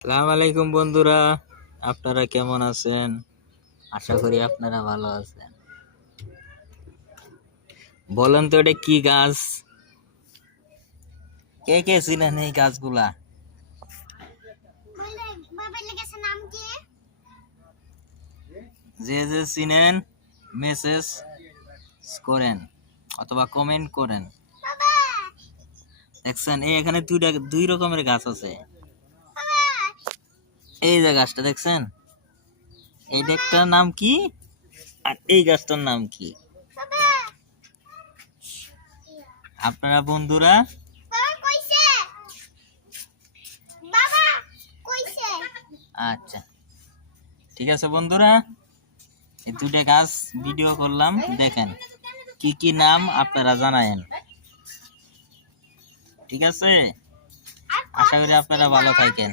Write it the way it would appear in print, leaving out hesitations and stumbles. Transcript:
আসসালামু আলাইকুম বন্ধুরা, আপনারা কেমন আছেন? আশা করি আপনারা ভালো আছেন। বলেন তো এটা কি গাছ? কে কে চিনেন এই গাছগুলা? যে যে চিনেন মেসেজ করেন অথবা কমেন্ট করেন। দেখছেন এখানে দুই রকমের গাছ আছে। এই যে গাছটা দেখছেন, এই গাছটার নাম কি আর এই গাছটার নাম কি? আপনারা বন্ধুরা আচ্ছা ঠিক আছে বন্ধুরা, এই দুইটা গাছ ভিডিও করলাম, দেখেন কি কি নাম আপনারা জানায়েন। ঠিক আছে, আশা করি আপনারা ভালো থাকেন।